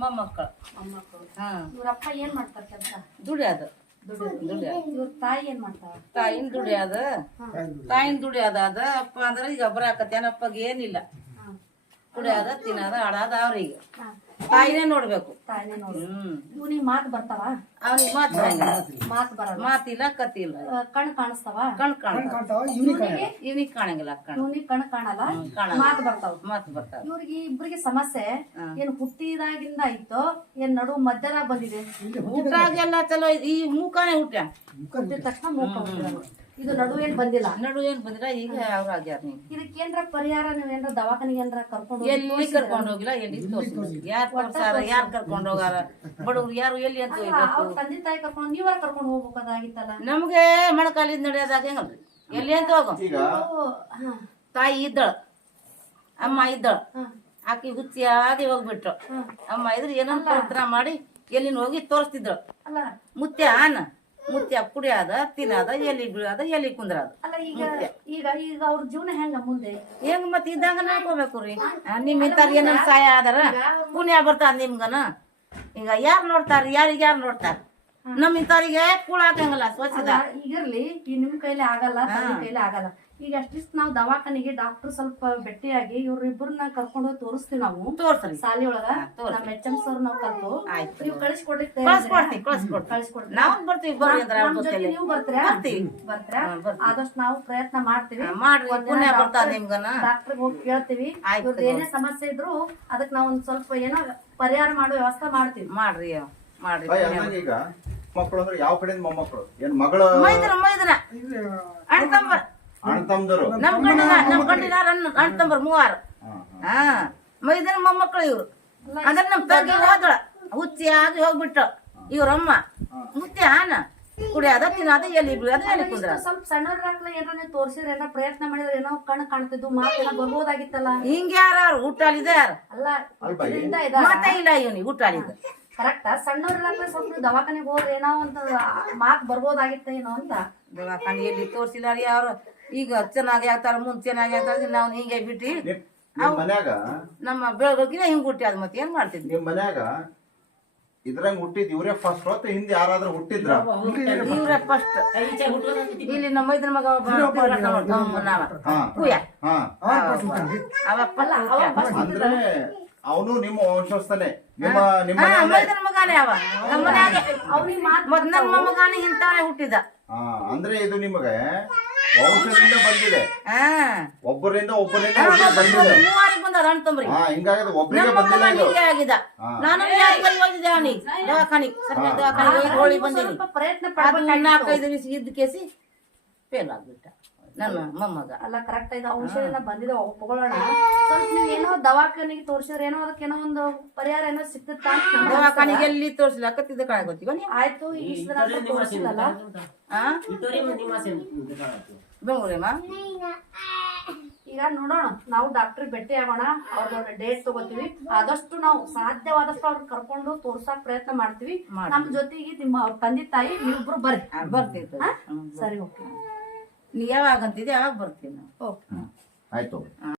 ಮೊಮ್ಮಕ್ಕಳು. ಇವ್ರಪ್ಪ ಏನ್ ಮಾಡ್ತಾರ ಕೆಲಸ? ದುಡಿಯೋದು. ಇವ್ರ ತಾಯಿ ಏನ್ ಮಾಡ್ತಾರ? ತಾಯಿನ ದುಡಿಯೋದ ಅದ ಅಪ್ಪ ಅಂದ್ರೆ ಈಗ ಬರಾಕತ್ತೇನಪ್ಪಗ ಏನಿಲ್ಲ. ದುಡಿಯೋದ ತಿನ್ನೋದ ಆಡೋದ ಅವ್ರಿಗೆ ತಾಯಿನೇ ನೋಡ್ಬೇಕು. ತಾಯಿನೇ ನೋಡಿ. ಇವ್ನಿಗೆ ಮಾತು ಬರ್ತಾವ? ಅವ್ನಿಗೆ ಮಾತು ಬರಲ್ಲ. ಮಾತಿಲ್ಲ ಕತ್ತಿಲ್ಲ. ಕಣ್ ಕಾಣಿಸ್ತಾವ? ಕಣ್ ಕಾಣ್ತಾವ. ಇವ್ನಿಗೆ ಕಾಣಂಗಿಲ್ಲ. ಇವ್ನಿಗೆ ಕಣ್ ಕಾಣಲ್ಲ, ಮಾತು ಬರ್ತಾವ. ಇವ್ರಿಗೆ ಇಬ್ರಿಗೆ ಸಮಸ್ಯೆ ಏನ್ ಹುಟ್ಟಿದಾಗಿಂದ ಆಯ್ತು ಏನ್ ನಡು ಮಧ್ಯದಾಗ ಬಂದಿದೆ? ಊಟಾಗೆಲ್ಲ ಚಲೋ. ಈ ಮೂಕಾನೆ ಹುಟ್ಟ್ಯ. ಹುಟ್ಟಿದ ತಕ್ಷಣ ಮೂಕ ಹುಟ್ಟಿದ. ಇದು ನಡು ಏನ್ ಬಂದಿಲ್ಲ? ಈಗ ಅವ್ರ ಆಗ್ಯಾರ. ಇದಕ್ಕೆ ಏನ್ರ ಪರಿಹಾರ ನೀವ್ ಏನ್ರ ದವಾಖಾನಿಗೆ ಏನ್ರ ಕರ್ಕೊಂಡು? ಎಲ್ಲಿ ಕರ್ಕೊಂಡ್ ಹೋಗಿಲ್ಲ, ಎಲ್ಲಿ ತೋರಿಸಿಲ್ಲ. ಯಾರು ಕರ್ಕೊಂಡ್ ಹೋಗಾರ? ಬಡವ್ರು ಯಾರು ಎಲ್ಲಿ ಅಂತ ಅವ್ರ ತಂದೆ ತಾಯಿ ಕರ್ಕೊಂಡು ನೀವಾರ ಕರ್ಕೊಂಡು ಹೋಗ್ಬೇಕಾಗಿತ್ತಲ್ಲ. ನಮ್ಗೆ ಮೊಣಕಾಲಿದ್ ನಡೆಯೋದಾಗ ಹೆಂಗಲ್ರಿ, ಎಲ್ಲಿ ಅಂತ ಹೋಗ. ತಾಯಿ ಇದ್ದಳ, ಅಮ್ಮ ಇದ್ದಳ, ಆಕಿ ಹುಚ್ಚಿಯಾಗಿ ಹೋಗ್ಬಿಟ್ರು. ಅಮ್ಮ ಇದ್ರೆ ಏನಂತ ಪ್ರಯತ್ನ ಮಾಡಿ ಎಲ್ಲಿನ ಹೋಗಿ ತೋರಿಸ್ತಿದ್ದಳು. ಮುತ್ಯ ಕುಡಿಯೋದ ತಿನ್ನೋದ, ಎಲ್ಲಿ ಬೀಳೋದ, ಎಲ್ಲಿ ಕುಂದ್ರದ. ಈಗ ಅವ್ರ ಜೀವನ ಹೆಂಗ ಮುಂದೆ? ಹೆಂಗ್ ಮತ್ ಇದ್ದಂಗ ನೋಡ್ಕೋಬೇಕು ರೀ. ನಿಮ್ ಇಂತಾರ ಏನ ಸಹಾಯ ಆದಾರ ಪುಣ್ಯ ಬರ್ತಾರ ನಿಮ್ಗನ. ಈಗ ಯಾರು ನೋಡ್ತಾರ? ಯಾರು ನೋಡ್ತಾರ? ನಮ್ ಇಂತವ್ರಿಗೆ ಕೂಳ ಹಾಕಂಗಲ್ಲ ಸ್ವಚ್ಛದ. ಈಗಿರ್ಲಿ, ಈ ನಿಮ್ ಕೈಲಿ ಆಗಲ್ಲ, ತಂದೆ ಕೈಲಿ ಆಗಲ್ಲ. ಈಗ ಅಷ್ಟಿಷ್ಟು ನಾವು ದವಾಖಾನಿಗೆ ಡಾಕ್ಟರ್ ಸ್ವಲ್ಪ ಭೇಟಿಯಾಗಿ ಇವ್ರಿಬ್ಬರನ್ನ ಕರ್ಕೊಂಡು ಹೋಗಿ ತೋರಿಸ್ತೀವಿ. ನಾವು ತೋರ್ಸ್ರಿ ಸಾಲಿ ಒಳಗ ನಮ್ಮ HM ಸರ್ ನಾವು ಕಲ್ತು ನೀವು ಕಳಿಸ್ಕೊಡ್ಲಿಕ್ಕೆ ನೀವು ಬರ್ತೀರಾ? ಆದಷ್ಟು ನಾವು ಪ್ರಯತ್ನ ಮಾಡ್ತೀವಿ. ಡಾಕ್ಟರ್ ಹೋಗಿ ಕೇಳ್ತೀವಿ. ಇವ್ರದ್ದು ಏನೇ ಸಮಸ್ಯೆ ಇದ್ರು ಅದಕ್ಕೆ ನಾವು ಒಂದ್ ಸ್ವಲ್ಪ ಏನೋ ಪರಿಹಾರ ಮಾಡೋ ವ್ಯವಸ್ಥೆ ಮಾಡ್ತೀವಿ. ಮಾಡ್ರಿ. ಈಗ ಮಕ್ಕಳು ಅಂದ್ರೆ ಯಾವ ಕಡೆಯಿಂದ ಮೊಮ್ಮಕ್ಕಳು? ಏನ್ ಮಗಳು? ಅಣ್ತಂಬರು ನಮ್ ಗಂಡಿನ ಅಣ್ತಂಬರ್ 3 ಮೈದನ ಮೊಮ್ಮಕ್ಕಳು ಇವ್ರು. ಅಂದ್ರೆ ನಮ್ ತಂಗಿ ಹೋದಳ, ಹುಚ್ಚಿಯಾಗಿ ಹೋಗ್ಬಿಟ್ಟು ಇವ್ರಮ್ಮ ಮುತ್ಯ ಕುಡಿಯೋದ ತಿನ್ನೋದ, ಎಲ್ಲಿ ಬೀಳೋದ, ಎಲ್ಲಿ ಕುಂದ್ರ. ಸ್ವಲ್ಪ ಸಣ್ಣವ್ರಾಗ್ಲ ಏನಾರ ನೀವು ತೋರ್ಸಿದ್ರೆ ಏನೋ ಪ್ರಯತ್ನ ಮಾಡಿದ್ರೆ ಏನೋ ಕಣ್ಣು ಕಾಣ್ತಿದ್ದು ಮಾತೆಲ್ಲ ಬರ್ಬೋದಾಗಿತ್ತಲ್ಲ. ಹಿಂಗ ಯಾರು ಊಟಾಲಿದ ಯಾರು ಅಲ್ಲ ಮಾತಾ ಇಲ್ಲ ಇವನಿಗೆ ಊಟಾಲಿದ. ಕರೆಕ್ಟ್. ಸಣ್ಣವ್ರಾಗ್ಲ ಸ್ವಲ್ಪ ದವಾಖಾನೆಗೆ ಹೋದ್ರೆ ಏನೋ ಅಂತ ಮಾತ್ ಬರ್ಬೋದಾಗಿತ್ತ ಏನೋ ಅಂತ. ದವಾಖಾನೆಯಲ್ಲಿ ತೋರ್ಸಿಲ್ಲ ಯಾರು. ಈಗ ಚೆನ್ನಾಗಿ ಆಗ್ತಾರ, ಮುಂದ್ ಚೆನ್ನಾಗಿ ಆಗ್ತಾರ. ನಾವು ಹಿಂಗೆ ಬಿಟ್ಟಿ ಮನ್ಯಾಗ ನಮ್ಮ ಬೆಳಗಿನ ಹಿಂಗ್ ಹುಟ್ಟಿ ಅದ್ ಮತ್ತೆ ಏನ್ ಮಾಡ್ತಿದ್ವಿ? ನಿಮ್ ಮನ್ಯಾಗ ಇದ್ರಂಗ್ ಹುಟ್ಟಿದ್ ಇವ್ರೇ ಫಸ್ಟ್ ಹೊತ್ತು ಹಿಂದೆ ಯಾರಾದ್ರೂ ಹುಟ್ಟಿದ್ರ? ಇವ್ರೆ ಫಸ್ಟ್. ಇಲ್ಲಿ ನಮ್ಮ ಮೈದನ ಮಗ ಅಂದ್ರೆ ಅವನು ನಿಮ್ಮ ವಂಶಸ್ಥನೇ. ಮೈದನ ಮಗಾನೇ ಅವ. ನಮ್ಮ ಮನ್ಯಾಗ ಮೊದ್ಲ ಮೊಮ್ಮಗಾನೆ ಇಂತಾನೆ ಹುಟ್ಟಿದ. ಅಂದ್ರೆ ಇದು ನಿಮಗೆ ವಂಶದಿಂದ ಬಂದಿದೆ. ಒಬ್ಬರಿಂದ ಬಂದಿದೆ. ಹಿಂಗಾಗದ ಒಬ್ಬರಿಗೆ ಬಂದಿಲ್ಲ. ನಾನು ಪ್ರಯತ್ನ 4-5 ದಿವಸ ಇದ್ದ ಕೇಸಿ ಫೇಲ್ ಆಗ್ಬಿಟ್ಟ ನನ್ನ ಮೊಮ್ಮಗ. ಅಲ್ಲ ಕರೆಕ್ಟ್ ಆಯ್ತು. ಔಷಧ ಬಂದಿದೆ ಒಪ್ಕೊಳ್ಳೋಣ. ಸ್ವಲ್ಪ ನೀವ್ ಏನೋ ದವಾಖಾನಿಗೆ ತೋರ್ಸಿದ್ರೆ ಏನೋ ಅದಕ್ಕೇನೋ ಒಂದು ಪರಿಹಾರ ಏನೋ ಸಿಕ್ತತ್ತ? ದವಾಖಾನಿಗೆ ಎಲ್ಲಿ ತೋರ್ಸಿಲ್ಲ, ಕತ್ತಿದ ಕಾಳ ಗೊತ್ತೀವ ನೀವು. ಆಯ್ತು, ಇಷ್ಟ ತೋರಿಸಿಲ್ಲಲ್ಲ ಬೆಂಗಳೂರೇಮ. ಈಗ ನೋಡೋಣ, ನಾವು ಡಾಕ್ಟರ್ ಭೇಟಿ ಆಗೋಣ. ಅವ್ರದ್ದು ಡೇಟ್ ತಗೋತೀವಿ. ಆದಷ್ಟು ನಾವು ಸಾಧ್ಯವಾದಷ್ಟು ಅವ್ರ ಕರ್ಕೊಂಡು ತೋರ್ಸಕ್ ಪ್ರಯತ್ನ ಮಾಡ್ತೀವಿ. ನಮ್ ಜೊತೆಗೆ ನಿಮ್ಮ ಅವ್ರ ತಂದೆ ತಾಯಿ ನೀವಿಬ್ರು ಬರ್ತೀವಿ. ಸರಿ, ಓಕೆ. ನೀ ಯಾವಾಗ ಅಂತಿದ್ದೆ ಯಾವಾಗ ಬರ್ತೀವಿ ನಾವು. ಆಯ್ತು.